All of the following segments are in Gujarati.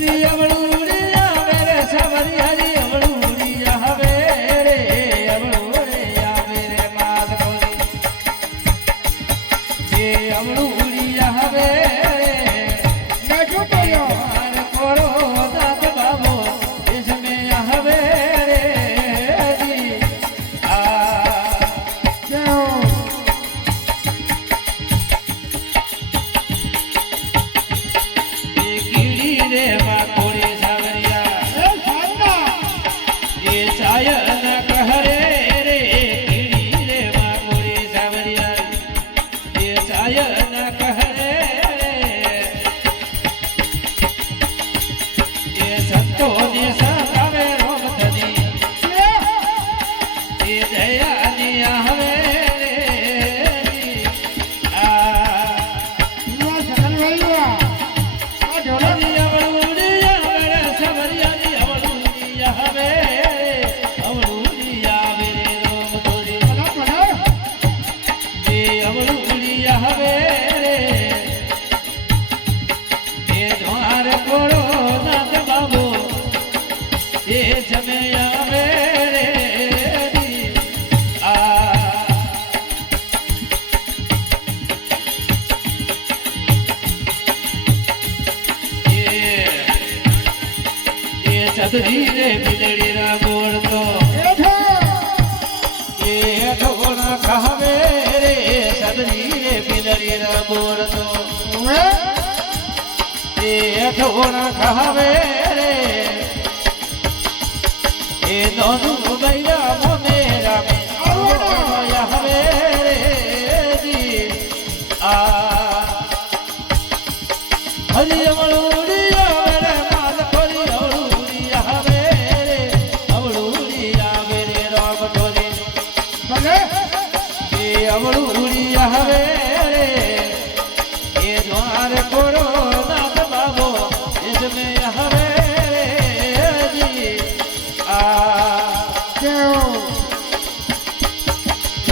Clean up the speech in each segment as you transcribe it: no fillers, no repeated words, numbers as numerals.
હરી અવળુડી આવે રે સવરી હરી અવળુડી આવે રે અવળુડી આવે રે માત કોરી એ અવળુડી આવે મેં શું કર્યો માર કોરો દાત બાબો ઇસમે આવે રે જી આ કેવું એ કીડી રે માં કોરી સાવરિયા એ સાંતા એ સાયન કહરે રે કીડી રે માં કોરી સાવરિયા એ સાયન કહરે એ સંતો ને સતાવે રોમ થની એ દયાની આવે રે આ નો સગન વૈયા આ ઢોલો હરી અવળુડી આવે રે સવરિયાની અવળુડી આવે અવળુડી આવે રે રોમ થોરી ભલા ભલા એ અવળુડી આવે રે એ દ્વાર કોરો નાથ બાબો એ જમે આવે રે આ એ ચદરી રે બિદડી રા બોલતો એઠો એ ઠોણ ખાવે રે ચદરી રે બિદડી રા બોલતો હવે એ ઠોણ ખાવે રે એ દોનું બૈરા મોને રામે આવે રે જી આ હરી અવળુડી આવે રે માલ ખોરી અવળુડી આવે રે અવળુડી આવે રે રામ ઠોરી ભલે એ અવળુડી આવે રે એ દ્વાર કોરો નાથ બાબો ઇસમે આવે રે જી આ કેવું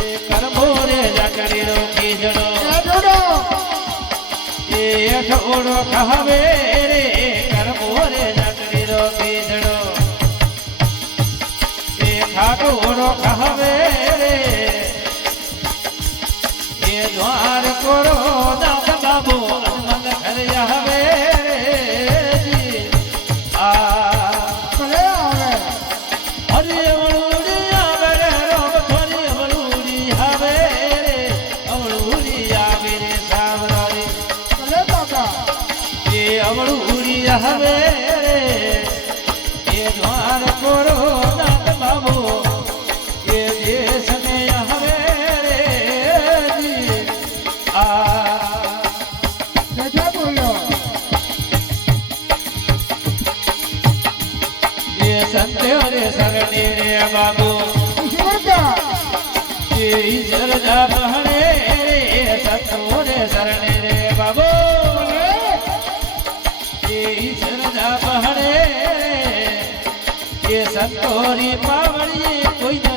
એ કરમો રે જાકડી રો કીજડો એ ઢોલો એ ઠોડો ખાવે રે કરમો રે જાકડી રો કીજડો એ ખાટોડો ખાવે રે એ દ્વાર કોરો નાથ બાબો અનમન ઘર આવે રે જી આ ભલે આવે હરી અવળુડી આવે રે રોમ થોરી અવળુડી આવે રે અવળુડી આવે રે સાવરારી ભલે બાબા એ અવળુડી આવે રે એ દ્વાર કોરો નાથ બાબો એ જે સમય આવે રે જી આ બેઠા બોલો એ સંત્યો રે શરણે રે બાબુ ઈશ્વરદા એ ઈશ્વરજા બહણે રે સંતો રે શરણે રે બાબુ એ ઈશ્વરજા બહણે એ સંતોરી પાવડીએ કોઈ ન